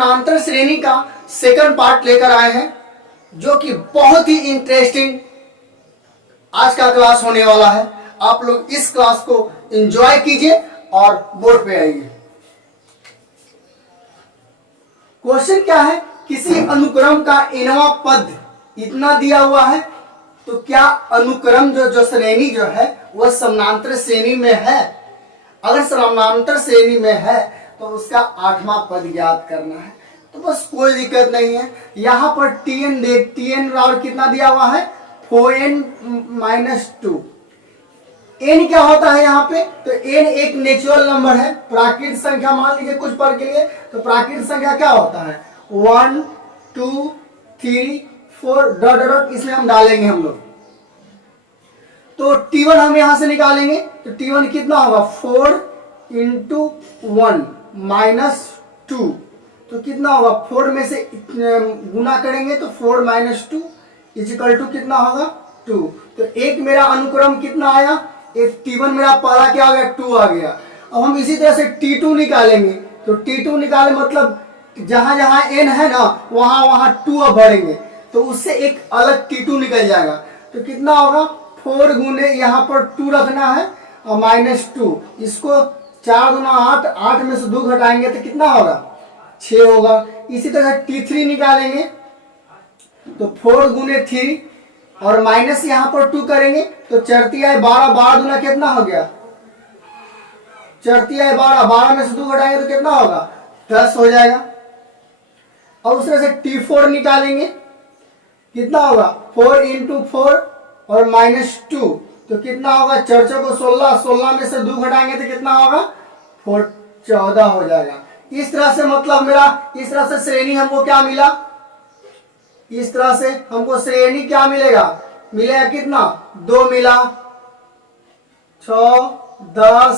समानांतर श्रेणी का सेकंड पार्ट लेकर आए हैं, जो कि बहुत ही इंटरेस्टिंग आज का क्लास होने वाला है। आप लोग इस क्लास को एंजॉय कीजिए और बोर्ड पे आइए। क्वेश्चन क्या है, किसी अनुक्रम का nवां पद इतना दिया हुआ है, तो क्या अनुक्रम जो श्रेणी जो है वह समानांतर श्रेणी में है। अगर समानांतर श्रेणी में है तो उसका 8वां पद ज्ञात करना है। तो बस कोई दिक्कत नहीं है। यहाँ पर tn और कितना दिया हुआ है 4n-2। n क्या होता है यहाँ पे, तो n एक नेचुरल नंबर है, प्राकृतिक संख्या मान लीजिए कुछ पल के लिए। तो प्राकृतिक संख्या क्या होता है 1 2 3 4 डॉट डॉट, इसमें हम डालेंगे हम लोग। तो t1 हम यहां से निकालेंगे, तो t1 कितना होगा 4 × 1 - 2। तो कितना होगा 4 में से गुना करेंगे तो 4 - 2 = कितना होगा 2। तो एक मेरा अनुक्रम कितना आया, एक t1 मेरा पहला क्या आ गया 2 आ गया। अब हम इसी तरह से t2 निकालेंगे, तो t2 निकाले मतलब जहां जहां n है ना वहां वहां 2 अब बढ़ेंगे, तो उससे एक अलग t2 निकल जाएगा। तो कितना होगा 4 गुने यहाँ पर 2 रखना है और -2, इसको 4 गुना 8, 8 में से 2 घटाएंगे तो कितना होगा 6 होगा। इसी तरह t3 निकालेंगे, तो 4 गुने 3 और माइनस यहाँ पर 2 करेंगे तो 4 × 12, 12 दूना कितना हो गया 4 × 12, 12 में से 2 घटाएंगे तो कितना होगा 10 हो जाएगा। और उस तरह से t4 निकालेंगे, कितना होगा 4 × 4 और -2, तो कितना होगा 4 को 16, 16 में से 2 घटाएंगे तो कितना होगा 4 14 हो जाएगा। इस तरह से मतलब मेरा इस तरह से श्रेणी हमको क्या मिला, इस तरह से हमको श्रेणी क्या मिलेगा, मिलेगा कितना 2 मिला, 6 10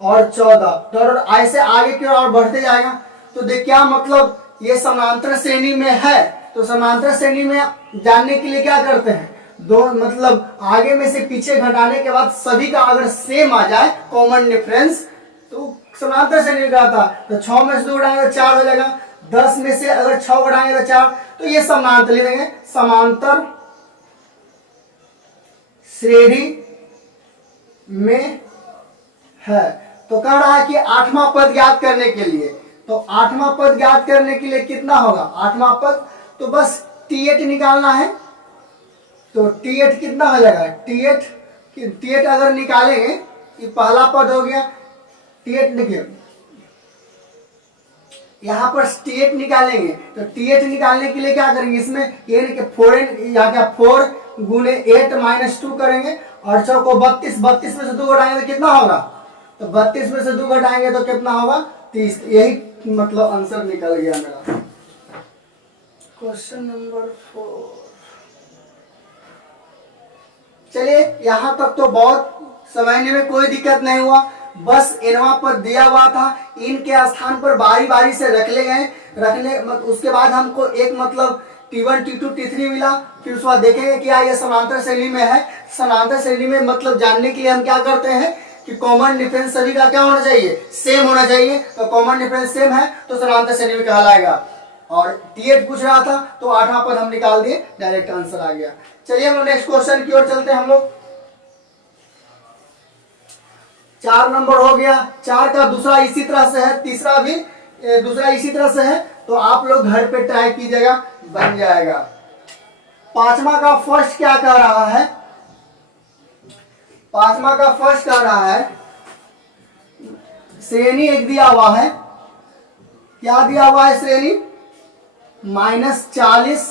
और 14, तो ऐसे आगे की ओर बढ़ते जाएगा। तो देख क्या मतलब ये समानांतर श्रेणी में है। तो समानांतर श्रेणी में जानने के लिए क्या करते हैं, दो मतलब आगे में से पीछे घटाने के बाद सभी का अगर सेम आ जाए कॉमन डिफरेंस तो समानांतर श्रेणी का आता है। तो 6 में से 2 घटाएंगे तो 4 हो जाएगा, 10 में से अगर 6 घटाएंगे तो 4, तो ये समानांतर ले देंगे, समांतर श्रेणी में है। तो कह रहा है कि 8वां पद ज्ञात करने के लिए, तो 8वां पद ज्ञात करने के लिए कितना होगा 8वां पद, तो बस t8 निकालना है। तो t8 कितना हो जाएगा, t8 अगर निकालेंगे, ये पहला पद हो गया t8, देखिए यहाँ पर t8 निकालेंगे, तो t8 निकालने के लिए क्या करेंगे, इसमें n के 4n यहाँ क्या 4 गुने 8 -2 करेंगे और 4 को 32, 32 में से 2 घटाएंगे तो कितना होगा, तो 32 में से 2 घटाएंगे तो कितना होगा 30। यही मतलब आंसर निकल गया मेरा। Question number 4। चलिए यहाँ तक तो बहुत समझने में कोई दिक्कत नहीं हुआ, बस nवां पद दिया हुआ था, इनके स्थान पर बारी बारी से रखने उसके बाद हमको एक मतलब t1 t2 t3 मिला। फिर उसके बाद देखेंगे क्या ये समांतर श्रेणी में है। समांतर श्रेणी में मतलब जानने के लिए हम क्या करते हैं कि कॉमन डिफरेंस सभी का क्या होना चाहिए, सेम होना चाहिए। तो कॉमन डिफरेंस सेम है तो समांतर श्रेणी में कहलाएगा। और t8 पूछ रहा था तो 8वां पद हम निकाल दिए, डायरेक्ट आंसर आ गया। चलिए हम नेक्स्ट क्वेश्चन की ओर चलते हैं। हम लोग 4 नंबर हो गया, 4 का दूसरा इसी तरह से है, तीसरा भी दूसरा इसी तरह से है, तो आप लोग घर पे ट्राई कीजिएगा, बन जाएगा। 5वां का फर्स्ट क्या कह रहा है, 5वां का फर्स्ट कह रहा है श्रेणी एक दिया हुआ है, क्या दिया हुआ है श्रेणी -40,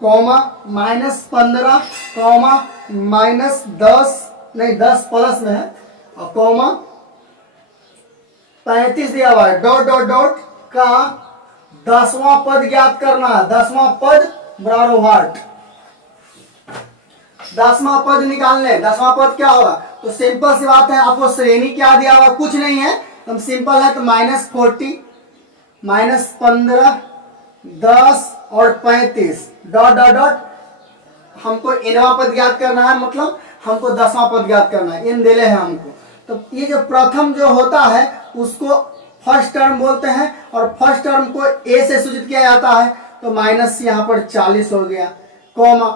-15, -10 नहीं 10 प्लस में है और 35 दिया हुआ है, डॉट डॉट डॉट का 10वां पद ज्ञात करना है। 10वां पद बराबर व्हाट, 10वां पद निकालने। 10वां पद क्या होगा, तो सिंपल सी बात है, आपको श्रेणी क्या दिया हुआ कुछ नहीं है, तो सिंपल है, तो -40, -15, 10 और 35 डॉट डॉट डॉट हमको nवां पद ज्ञात करना है, मतलब हमको 10वां पद ज्ञात करना है, इन दिले हैं हमको। तो ये जो प्रथम जो होता है उसको फर्स्ट टर्म बोलते हैं और फर्स्ट टर्म को ए से सूचित किया जाता है, तो माइनस यहाँ पर 40 हो गया, कॉमा।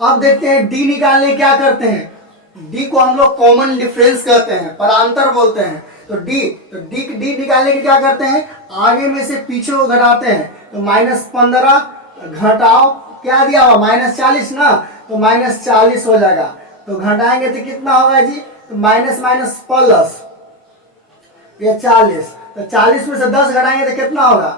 अब देखते हैं डी निकालने क्या करते हैं, डी को हम लोग कॉमन डिफरेंस कहते हैं, परांतर बोलते हैं। तो डी निकालने के क्या करते हैं, आगे में से पीछे को घटाते हैं, तो -15 घटाओ क्या दिया हुआ -40 ना, तो -40 हो जाएगा। तो घटाएंगे तो कितना होगा जी, तो माइनस माइनस प्लस ये 40, तो 40 में से 10 घटाएंगे तो कितना होगा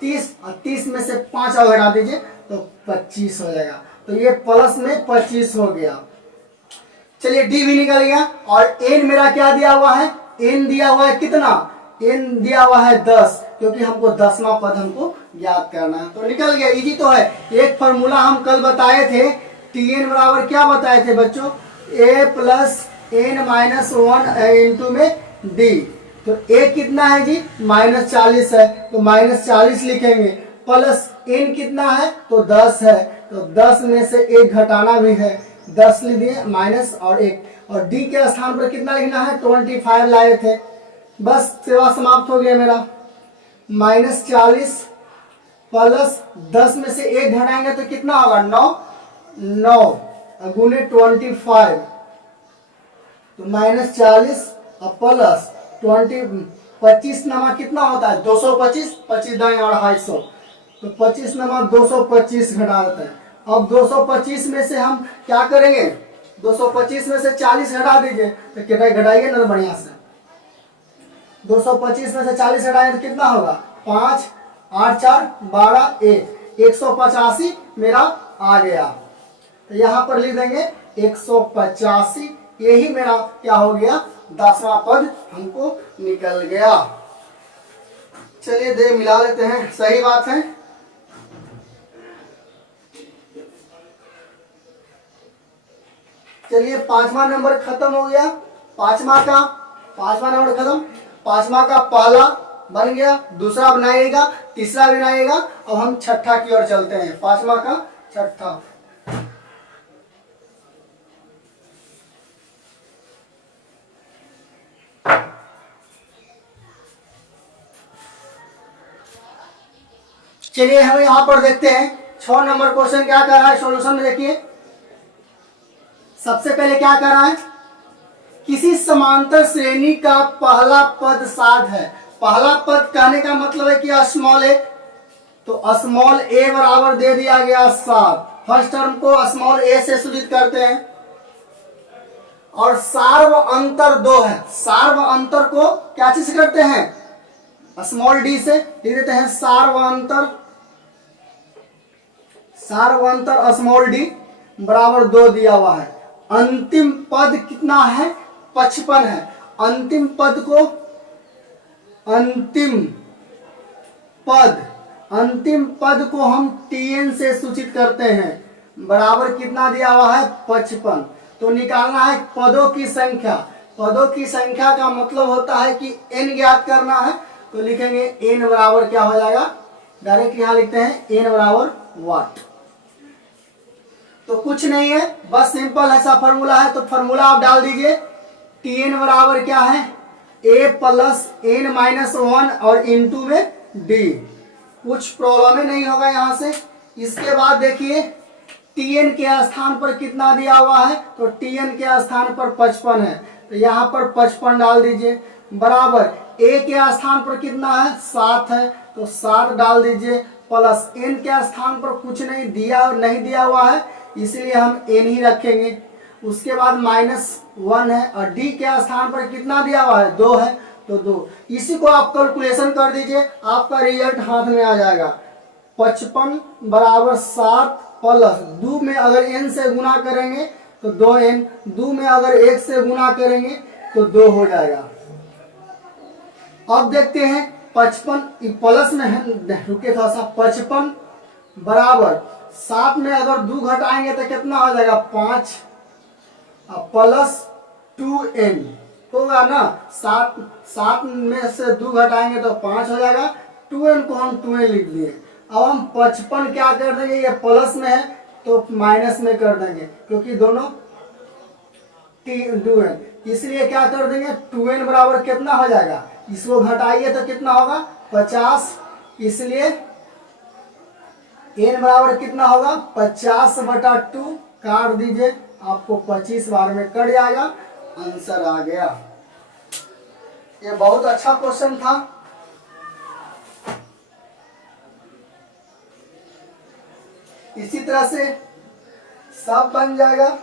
30, और 30 में से 5 और घटा दीजिए तो 25 हो जाएगा। तो ये प्लस में 25 हो गया। चलिए डी भी निकल गया। और एन मेरा क्या दिया हुआ है, एन दिया हुआ है कितना, एन दिया हुआ है 10, क्योंकि हमको 10वां पद हमको याद करना है। तो निकल गया, इजी तो है। एक फॉर्मूला हम कल बताए थे, टी एन बराबर क्या बताए थे बच्चों, ए प्लस एन माइनस 1 इंटू में डी। तो ए कितना है जी -40 है, तो -40 लिखेंगे, प्लस एन कितना है तो 10 है, तो 10 में से 1 घटाना भी है, 10 लिख दिए माइनस और 1, और डी के स्थान पर कितना लिखना है 25 लाए थे। बस सेवा समाप्त हो गया मेरा। -40 प्लस 10 में से 1 घटाएंगे तो कितना होगा 9 गुने 25, तो -40 और प्लस 25 नमा कितना होता है 225, 25 दाएं और 250, तो 25 नमा 225 घटा देते हैं। अब 225 में से हम क्या करेंगे, 225 में से 40 घटा दीजिए, तो कितना घटाइए ना बढ़िया से, 225 में से 40 घटाएंगे तो कितना होगा 5 8 4 12 1 185 मेरा आ गया। तो यहाँ पर लिख देंगे 185, यही मेरा क्या हो गया 10वां पद हमको निकल गया। चलिए दे मिला लेते हैं, सही बात है। चलिए 5वां नंबर खत्म हो गया, 5वां नंबर खत्म। 5वां का पहला बन गया, दूसरा बनाइएगा, तीसरा बनाइएगा। अब हम छठा की ओर चलते हैं, 5वां का छठा। चलिए हम यहां पर देखते हैं 6 नंबर क्वेश्चन क्या कर रहा है, सॉल्यूशन में देखिए। सबसे पहले क्या कर रहा है, किसी समांतर श्रेणी का पहला पद 7 है। पहला पद कहने का मतलब है कि स्मॉल ए, तो स्मॉल ए बराबर दे दिया गया 7। फर्स्ट टर्म को स्मॉल ए से सूचित करते हैं। और सार्व अंतर 2 है, सार्व अंतर को क्या चीज करते हैं स्मॉल डी से लिख देते हैं, सार्वंतर स्मॉल डी बराबर 2 दिया हुआ है। अंतिम पद कितना है 55 है। अंतिम पद को हम टीएन से सूचित करते हैं, बराबर कितना दिया हुआ है 55। तो निकालना है पदों की संख्या। पदों की संख्या का मतलब होता है कि n ज्ञात करना है, तो लिखेंगे n बराबर क्या हो जाएगा, डायरेक्ट यहां लिखते हैं n बराबर वाट। तो कुछ नहीं है, बस सिंपल ऐसा फॉर्मूला है, तो फॉर्मूला आप डाल दीजिए। Tn बराबर क्या है a प्लस n माइनस 1 और इंटू में d। कुछ प्रॉब्लम ही नहीं होगा यहां से। इसके बाद देखिए Tn के स्थान पर कितना दिया हुआ है, तो Tn के स्थान पर 55 है, तो यहाँ पर 55 डाल दीजिए, बराबर a के स्थान पर कितना है 7 है, तो 7 डाल दीजिए, प्लस n के स्थान पर कुछ नहीं दिया हुआ है, इसलिए हम n ही रखेंगे। उसके बाद -1 है, और d के स्थान पर कितना दिया हुआ है 2 है, तो 2। इसी को आप कैलकुलेशन कर दीजिए, आपका रिजल्ट हाथ में आ जाएगा। 55 बराबर 7 प्लस 2 में अगर n से गुना करेंगे तो 2n, 2 में अगर 1 से गुना करेंगे तो 2 हो जाएगा। अब देखते हैं 55 प्लस में है, रुके थोड़ा सा, 55 बराबर 7 में अगर 2 घटाएंगे तो कितना हो जाएगा 5 प्लस 2n होगा ना। 7 में से 2 घटाएंगे तो 5 हो जाएगा, 2n को हम 2n लिख दिए। अब हम 55 क्या कर देंगे, ये प्लस में है तो माइनस में कर देंगे, क्योंकि दोनों 2n, इसलिए क्या कर देंगे 2n बराबर कितना हो जाएगा, इसको घटाइए तो कितना होगा 50 इसलिए n बराबर कितना होगा 50/2, काट दीजिए, आपको 25 बार में कट जाएगा, आंसर आ गया। ये बहुत अच्छा क्वेश्चन था। इसी तरह से सब बन जाएगा।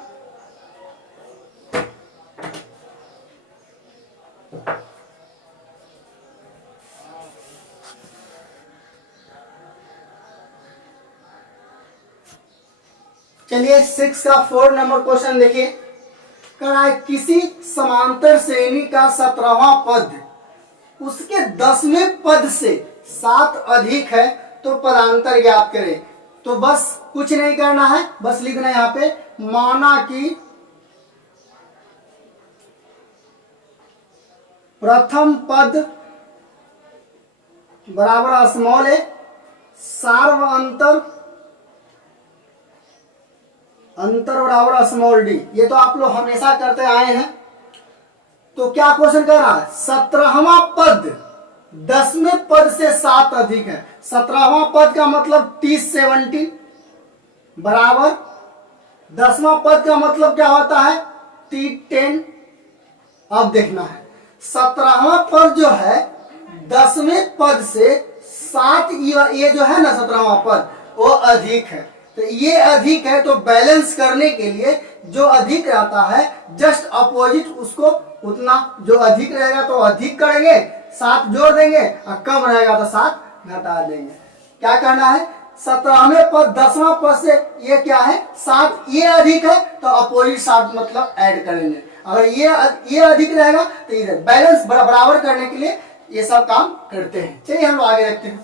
चलिए 6 का 4 नंबर क्वेश्चन देखिए। कह रहा है किसी समांतर श्रेणी का 17वां पद उसके 10वें पद से 7 अधिक है तो पदांतर ज्ञात करें। तो बस कुछ नहीं करना है, बस लिखना है यहाँ पे, माना कि प्रथम पद बराबर स्मॉल है, सार्वअंतर अंतर बराबर स्मॉल डी। ये तो आप लोग हमेशा करते आए हैं। तो क्या क्वेश्चन कर रहा है, 17वां पद 10वें पद से 7 अधिक है। 17वां पद का मतलब T17 बराबर 10वां पद का मतलब क्या होता है T10। अब देखना है 17वां पद जो है 10वें पद से 7, ये जो है ना 17वां पद वो अधिक है। तो ये अधिक है तो बैलेंस करने के लिए जो अधिक रहता है जस्ट अपोजिट उसको उतना, जो अधिक रहेगा तो अधिक करेंगे, 7 जोड़ देंगे, और कम रहेगा तो 7 घटा देंगे। क्या करना है, 17वें पद 10वां पद से ये क्या है 7, ये अधिक है तो अपोजिट 7 मतलब ऐड करेंगे। अगर ये अधिक रहेगा तो इधर बैलेंस बराबर करने के लिए ये सब काम करते हैं। चलिए हम आगे देखते हैं।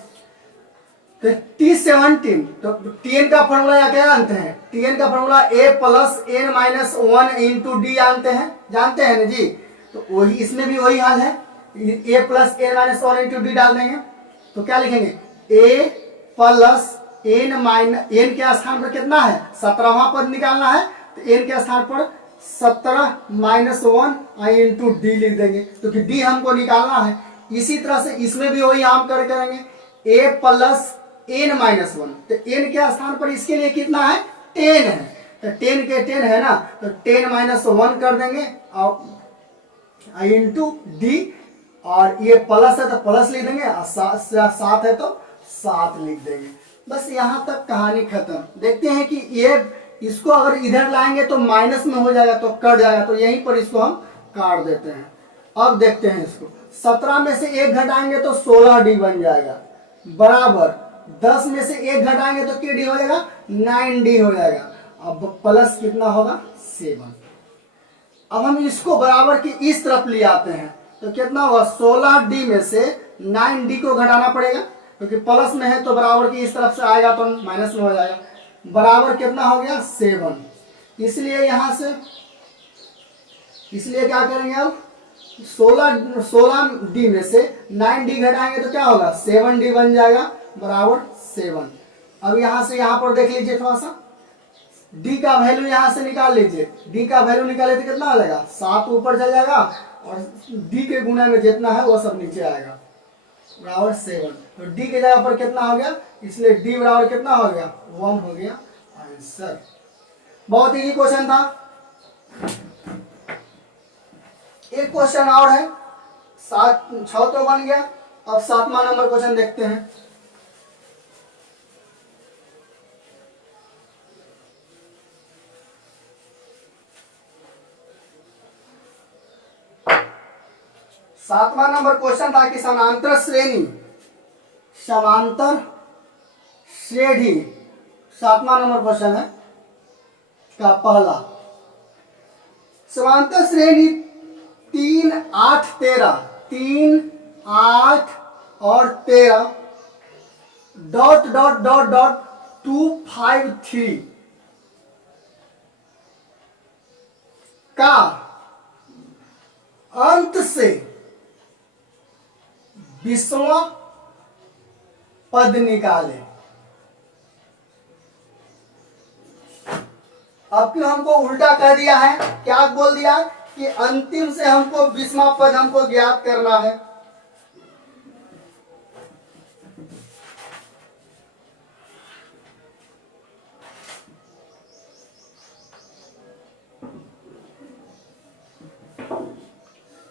तो T17, तो Tn का फॉर्मूला क्या जानते हैं, Tn का formula a + n - 1 into D जानते हैं ना जी। तो वही इसमें भी वही हाल है, a + n - 1 इंटू डी डाल देंगे। तो क्या लिखेंगे, a + n के स्थान पर कितना है 17वां पद निकालना है, तो n के स्थान पर 17 - 1 इंटू डी लिख देंगे, क्योंकि डी हमको निकालना है। इसी तरह से इसमें भी वही हम करेंगे, a + n - 1, तो n के स्थान पर इसके लिए कितना है 10 है, तो 10 के 10 है ना, तो 10 - 1 कर देंगे और इंटू डी, और ये प्लस है तो प्लस लिख देंगे, और 7 है तो 7 लिख देंगे। बस यहाँ तक कहानी खत्म। देखते हैं कि ये इसको अगर इधर लाएंगे तो माइनस में हो जाएगा तो कट जाएगा, तो यहीं पर इसको हम काट देते हैं। अब देखते हैं इसको, 17 में से 1 घटाएंगे तो 16D बन जाएगा, बराबर 10 में से 1 घटाएंगे तो क्या डी हो जाएगा 9D हो जाएगा। अब प्लस कितना होगा 7। अब हम इसको बराबर की इस तरफ ले आते हैं तो कितना होगा 16D में से 9D को घटाना पड़ेगा, क्योंकि प्लस में है तो बराबर की इस तरफ से आएगा तो माइनस में हो जाएगा। बराबर कितना हो गया 7। इसलिए यहां से इसलिए क्या करेंगे, अब 16D में से 9D घटाएंगे तो क्या होगा 7D बन जाएगा, बराबर 7। अब यहां से यहां पर देख लीजिए, थोड़ा सा D का वैल्यू यहां से निकाल लीजिए। D का वैल्यू निकाले तो कितना हो जाएगा 7 ऊपर चल जाएगा, और D के गुना में जितना है वो सब नीचे आएगा, बराबर 7। तो D के जगह पर कितना हो गया, इसलिए D बराबर कितना हो गया 1 हो गया आंसर। बहुत इजी क्वेश्चन था। एक क्वेश्चन और है, 6 तो बन गया। अब 7वां नंबर क्वेश्चन देखते हैं। सातवां नंबर क्वेश्चन था कि समांतर श्रेणी 7वां नंबर क्वेश्चन है का पहला, समांतर श्रेणी 3, 8, 13, 3, 8 और 13 ... 2, 5, 3 का अंत से 20वां पद निकाले। अब क्यों हमको उल्टा कर दिया है, क्या बोल दिया कि अंतिम से हमको 20वां पद हमको ज्ञात करना है।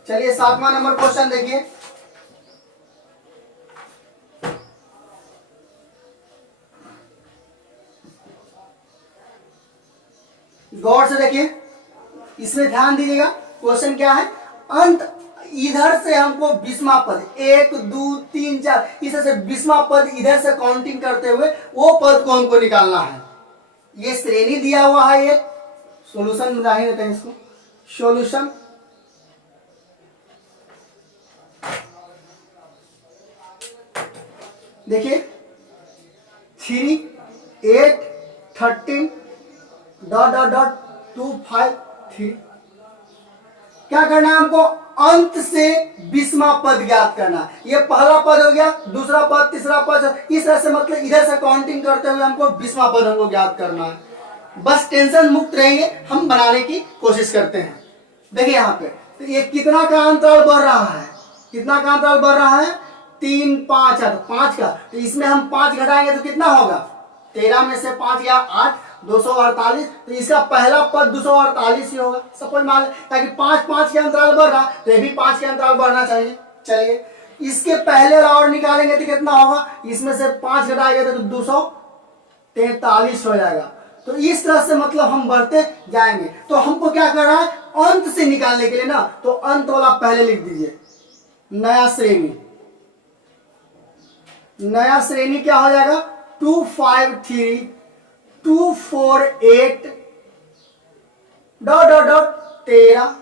चलिए 7वां नंबर क्वेश्चन देखिए। गौर से देखिए, इसमें ध्यान दीजिएगा। क्वेश्चन क्या है, अंत इधर से हमको 20वां पद 1 2 3 4 इस तरह से 20वां पद इधर से काउंटिंग करते हुए वो पद को हमको निकालना है। ये श्रेणी दिया हुआ है, ये सॉल्यूशन बता ही देते हैं इसको। सॉल्यूशन देखिए 3 8 13 डॉट डॉट डॉट 2 5 3। क्या करना है हमको, अंत से 20वां पद ज्ञात करना। ये पहला पद हो गया, दूसरा पद, तीसरा पद, इस तरह से मतलब इधर से काउंटिंग करते हुए हमको 20वां पद हमको ज्ञात करना है। बस टेंशन मुक्त रहेंगे, हम बनाने की कोशिश करते हैं। देखिए यहाँ पे तो ये कितना का अंतराल बढ़ रहा है, कितना का अंतराल बढ़ रहा है, 3 5 है, तो 5 का, तो इसमें हम 5 घटाएंगे तो कितना होगा, 13 में से 5 गया 8, 248। तो इसका पहला पद 248 ही होगा, सपोज मान लें, ताकि 5 5 के अंतराल बढ़ रहा, तो ये भी 5 के अंतराल बढ़ना चाहिए। चलिए इसके पहले और निकालेंगे तो कितना होगा, इसमें से 5 घटाएंगे तो 243 हो जाएगा। तो इस तरह से मतलब हम बढ़ते जाएंगे। तो हमको क्या करना है, अंत से निकालने के लिए ना, तो अंत वाला पहले लिख दीजिए। नया श्रेणी, नया श्रेणी क्या हो जाएगा, 2 5 3 2 4 8 डॉट डॉट डॉट 13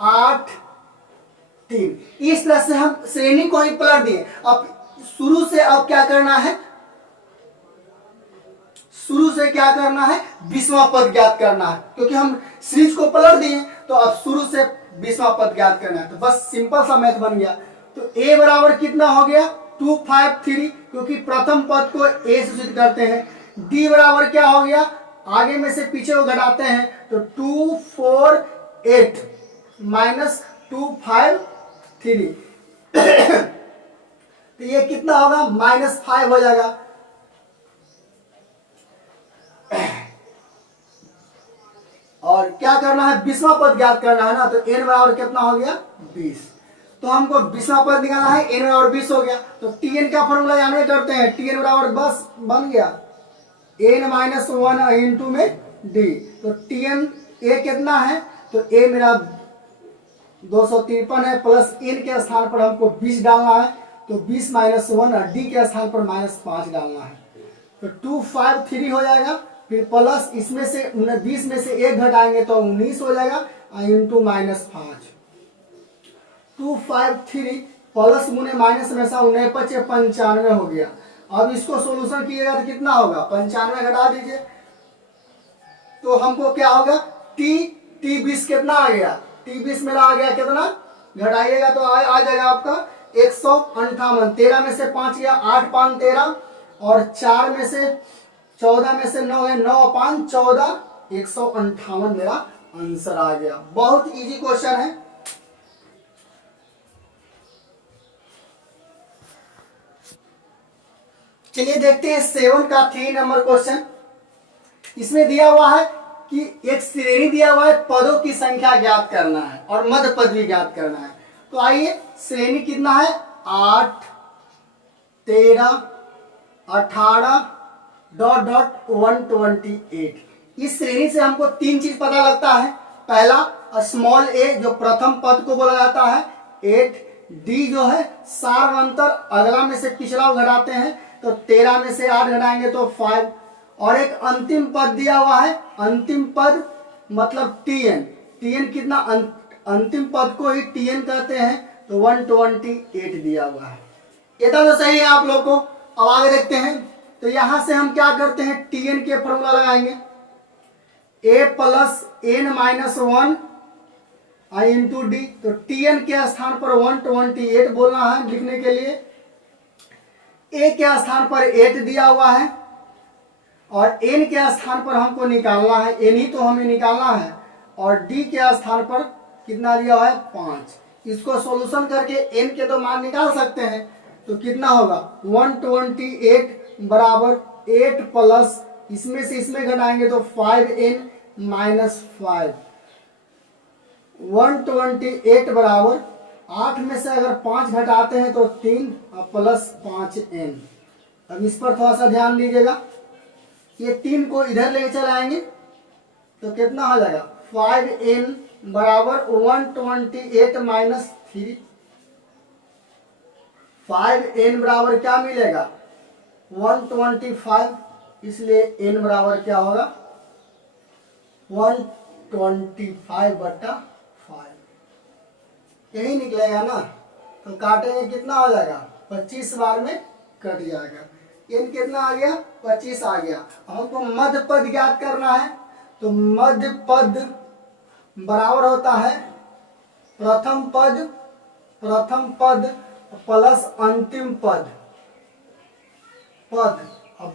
8 3। इस तरह से हम श्रेणी को ही पलट दिए। अब शुरू से अब क्या करना है, शुरू से क्या करना है, 20वां पद ज्ञात करना है, क्योंकि हम सीरीज को पलट दिए। तो अब शुरू से 20वां पद ज्ञात करना है। तो बस सिंपल सा मैथ बन गया। तो a बराबर कितना हो गया, 2 5 3, क्योंकि प्रथम पद को a से सूचित करते हैं। d बराबर क्या हो गया, आगे में से पीछे को घटाते हैं, तो 2 4 8 माइनस 2 5 3 तो ये कितना होगा, -5 हो जाएगा। और क्या करना है, 20वां पद ज्ञात करना है ना, तो n बराबर कितना हो गया, 20। तो हमको 20वां पद निकालना है, n बराबर 20 हो गया। तो tn का फॉर्मूला जाने करते हैं, tn बराबर बस बन गया n माइनस 1 इंटू में d। तो tn a कितना है, तो a मेरा 253 है, प्लस n के स्थान पर हमको 20 डालना है, तो 20 माइनस 1 और d के स्थान पर -5 डालना है। तो 2 5 3 हो जाएगा, फिर प्लस इसमें से 20 में से 1 घटाएंगे तो 19 हो जाएगा, इंटू -5। 2 5 3 प्लस गुने माइनस में से 95 हो गया। अब इसको सोल्यूशन कीजिएगा तो कितना होगा, 95 घटा दीजिए, तो हमको क्या होगा, t 20 कितना आ गया, t 20 मेरा आ गया कितना, घटाइएगा तो आ जाएगा आपका 158। 13 में से 5 गया, 8 5 13, और 4 में से 14 में से 9 है, 9 5 14, 158 मेरा आंसर आ गया। बहुत इजी क्वेश्चन है। चलिए देखते हैं 7 का 3 नंबर क्वेश्चन। इसमें दिया हुआ है कि एक श्रेणी दिया हुआ है, पदों की संख्या ज्ञात करना है और मध्य पद भी ज्ञात करना है। तो आइए, श्रेणी कितना है, 8 13 18 डॉट डॉट 128। इस श्रेणी से हमको 3 चीज पता लगता है। पहला स्मॉल a जो प्रथम पद को बोला जाता है, 8, d जो है सार्वंतर अगला में से पिछला घटाते हैं, तो 13 में से 8 घटाएंगे तो 5, और एक अंतिम पद दिया हुआ है, अंतिम पद मतलब tn कितना, अंतिम पद को ही tn कहते हैं, तो 128 दिया हुआ है। इतना तो सही है आप लोग को। अब आगे देखते हैं। तो यहां से हम क्या करते हैं, tn के फॉर्मूला लगाएंगे, a plus n minus 1 I into D. तो tn के स्थान पर 128 बोलना है लिखने के लिए, a के स्थान पर 8 दिया हुआ है, और n के स्थान पर हमको निकालना है, n ही तो हमें निकालना है, और d के स्थान पर कितना दिया हुआ है, 5। इसको सॉल्यूशन करके n के तो मान निकाल सकते हैं। तो कितना होगा, 128 बराबर 8 प्लस इसमें से इसमें घटाएंगे तो 5n -5। 128 बराबर 8 में से अगर 5 घटाते हैं तो 3 और प्लस 5n। अब इस पर थोड़ा सा ध्यान दीजिएगा, ये 3 को इधर ले चलाएंगे तो कितना हो जाएगा 5n बराबर 128 माइनस 3। 5n बराबर क्या मिलेगा 125, इसलिए n बराबर क्या होगा 125/5, यही निकलेगा ना। तो काटेंगे कितना हो जाएगा 25 बार में कट जाएगा। n कितना आ गया 25 आ गया। अब हमको मध्य पद ज्ञात करना है, तो मध्य पद बराबर होता है प्रथम पद प्लस अंतिम पद और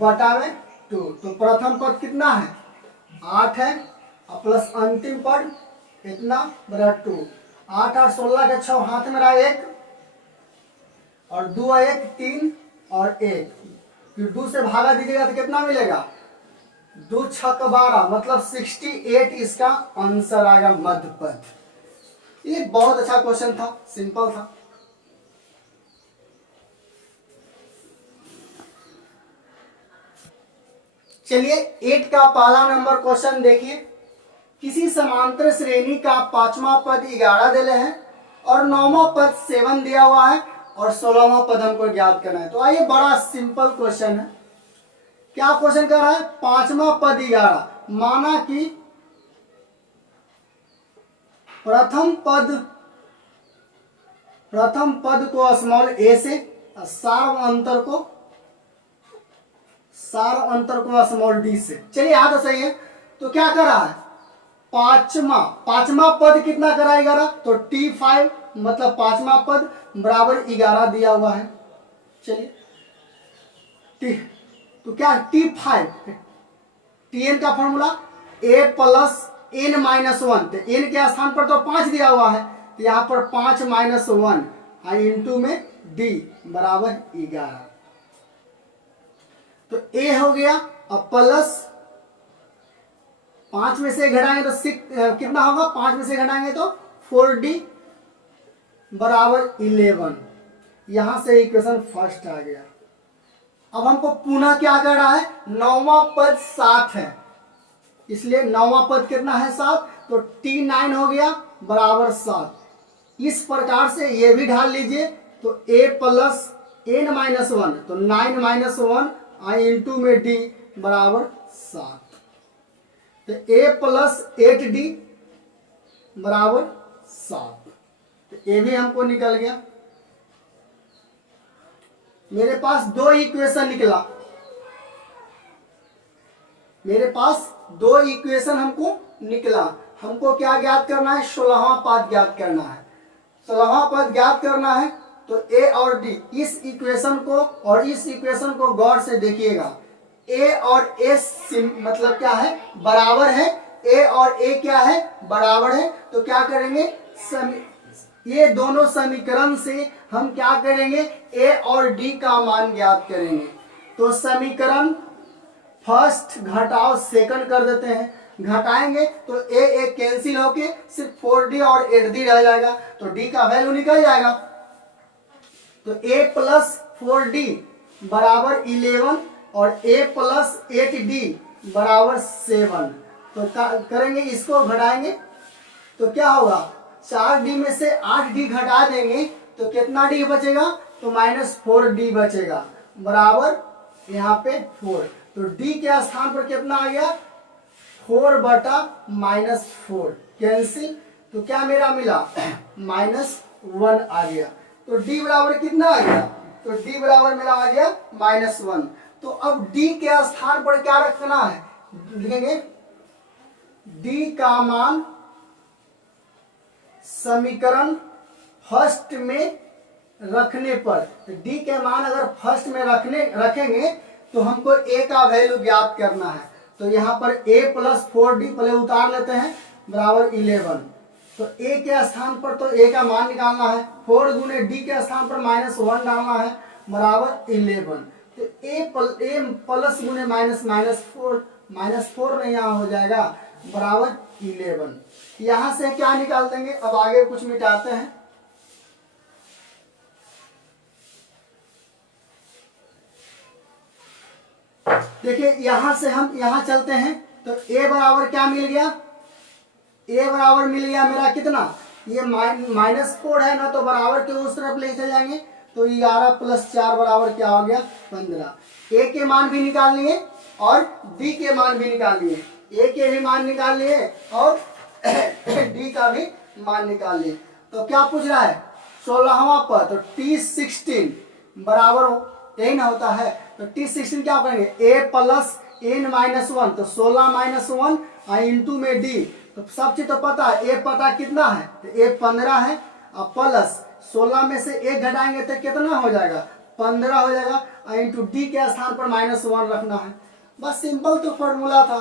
बटा में 2। तो प्रथम पद कितना है 8 है और प्लस अंतिम पद इतना बड़ा 2। 8 और 16 के 6 हाथ में रहा 1 और 2 1 3 और 1, फिर 2 से भागा दीजिएगा तो कितना मिलेगा 2 6 12, मतलब 68 इसका आंसर आएगा मध्य पद। ये बहुत अच्छा क्वेश्चन था, सिंपल था। चलिए 8 का पहला नंबर क्वेश्चन देखिए। किसी समांतर श्रेणी का 5वां पद 11 दिले हैं और 9वां पद 7 दिया हुआ है और 16वां पद हमको ज्ञात करना है। तो आइए, बड़ा सिंपल क्वेश्चन है। क्या क्वेश्चन कर रहा है 5वां पद 11, माना कि प्रथम पद को स्मॉल ए से, सार अंतर को स्मॉल डी से। चलिए यहाँ तो सही है। तो क्या कर रहा है पांचवा पद कितना करा 11, तो T5 मतलब 5वां पद बराबर 11 दिया हुआ है। चलिए तो क्या T5 Tn का formula a plus n minus 1, तो n के स्थान पर तो 5 दिया हुआ है, तो यहाँ पर 5 माइनस 1 इंटू में d बराबर 11। तो a हो गया, अब प्लस 5 में से घटाएंगे तो 6 कितना होगा 5 में से घटाएंगे तो 4d बराबर 11। यहां से इक्वेशन फर्स्ट आ गया। अब हमको पुनः क्या कर रहा है 9वां पद 7 है, इसलिए 9वां पद कितना है 7, तो T9 हो गया बराबर 7। इस प्रकार से ये भी ढाल लीजिए, तो a प्लस n माइनस 1, तो 9 माइनस 1 इंटू में d बराबर 7, तो a प्लस 8d बराबर 7। तो ये भी हमको निकल गया। मेरे पास दो इक्वेशन निकला, हमको निकला। हमको क्या ज्ञात करना है 16वां पद ज्ञात करना है। 16वां पद ज्ञात करना है तो a और d, इस इक्वेशन को गौर से देखिएगा। a और a मतलब क्या है बराबर है, a और a क्या है बराबर है। तो क्या करेंगे ये दोनों समीकरण से हम क्या करेंगे a और d का मान ज्ञात करेंगे। तो समीकरण फर्स्ट घटाओ सेकंड कर देते हैं, घटाएंगे तो a कैंसिल होके सिर्फ 4d और 8d रह जाएगा, तो d का वैल्यू निकल जाएगा। तो a प्लस 4d बराबर 11 और a प्लस 8d बराबर 7। तो करेंगे इसको घटाएंगे तो क्या होगा 4d में से 8d घटा देंगे तो कितना d बचेगा, तो -4d बचेगा बराबर यहाँ पे 4। तो d के स्थान पर कितना आ गया 4/-4 कैंसिल, तो क्या मेरा मिला -1 आ गया। तो d बराबर कितना आ गया, तो d बराबर मेरा आ गया -1। तो अब d के स्थान पर क्या रखना है, लिखेंगे d का मान समीकरण फर्स्ट में रखने पर, d के मान अगर फर्स्ट में रखेंगे तो हमको a का वैल्यू ज्ञात करना है। तो यहाँ पर a प्लस 4d पहले उतार लेते हैं बराबर 11। तो a के स्थान पर तो a का मान निकालना है, 4 गुने d के स्थान पर -1 डालना है बराबर 11। तो a प्लस गुने -4 नहीं यहाँ हो जाएगा, बराबर 11। यहां से क्या निकाल देंगे, अब आगे कुछ मिटाते हैं। देखिए यहां से हम यहां चलते हैं तो a बराबर क्या मिल गया, a बराबर मिल गया मेरा कितना, ये -4 है ना, तो बराबर के उस तरफ ले चले जाएंगे तो 11 + 4 बराबर क्या हो गया 15। a के मान भी निकाल लिए और d के मान भी निकाल लिए, a के भी मान निकाल लिए और d का भी मान निकाल लिए। तो क्या पूछ रहा है 16वां पद, तो T16 बराबर यही ना होता है, तो T16 क्या करेंगे a + n-1, तो 16 - 1 इंटू में d, तो सब चीज तो पता है, a पता कितना है, तो a 15 है, अब प्लस 16 में से 1 घटाएंगे तो कितना हो जाएगा 15 हो जाएगा, इंटू डी के स्थान पर -1 रखना है। बस सिंपल तो फॉर्मूला था।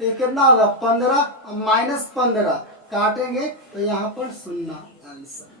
तो ये कितना होगा 15 -15 काटेंगे तो यहाँ पर 0 आंसर।